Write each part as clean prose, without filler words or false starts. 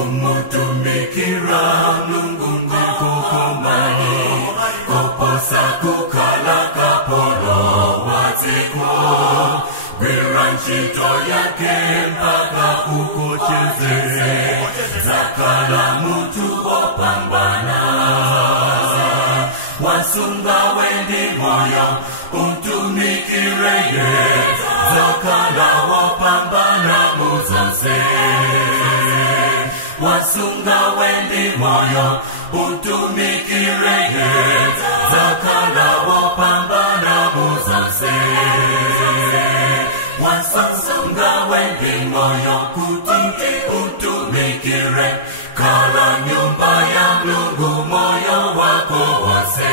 kumutumikira Mungu ndiko komani koposa kukala kapolo watiko Wiranchito yake mpaka ukocheze zakala mutu opambana wasunga wendi moyo umtumikireye zakala opambana muzose wasunga wendi moyo umtumikireye zakala opambana muzose wasunga wendi moyo kuti umtumikire kala nyumba ya Mungu moyo wako wose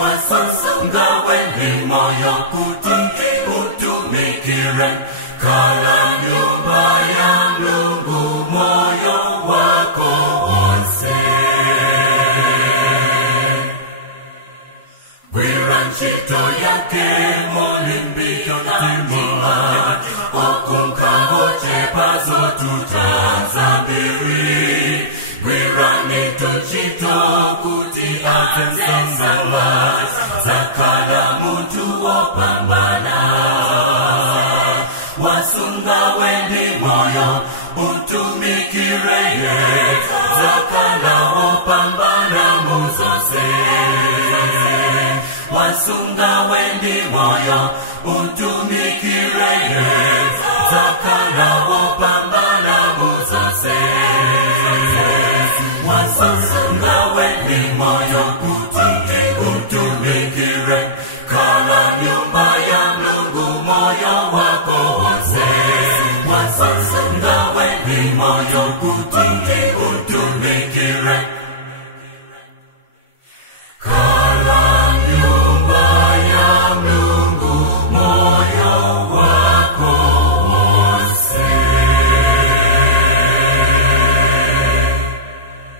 wasunga wendi moyo kuti umtumikire kala nyumba ya Mungu moyo wako wose Wiranchito yake molimbika tima okunkangoche pazo tutazambiri Wiranito chito kuti atensambala zakala muntu opambana wasunga wendi moyo utumikireye zakala opambana muzose wasunga wendi moyo utumikireye zakala opambana muzose wasunga wendi moyo kuti utumikire kala nyumba ya Mungu moyo wako wose wasunga wendi moyo kuti utumikire